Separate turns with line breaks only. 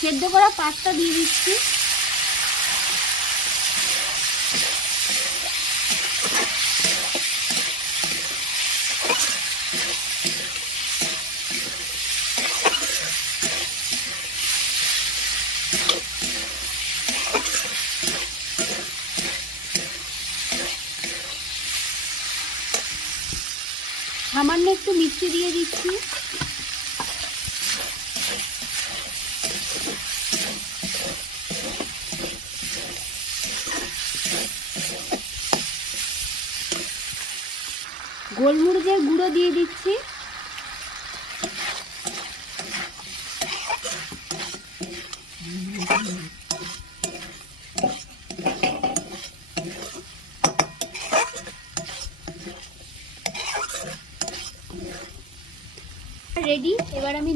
সেদ্ধ করা পাস্তা দিয়ে দিচ্ছি। সামান্য একটু মিষ্টি দিয়ে দিচ্ছি। গোলমরিচের গুঁড়ো দিয়ে দিচ্ছি। রেডি এবার আমি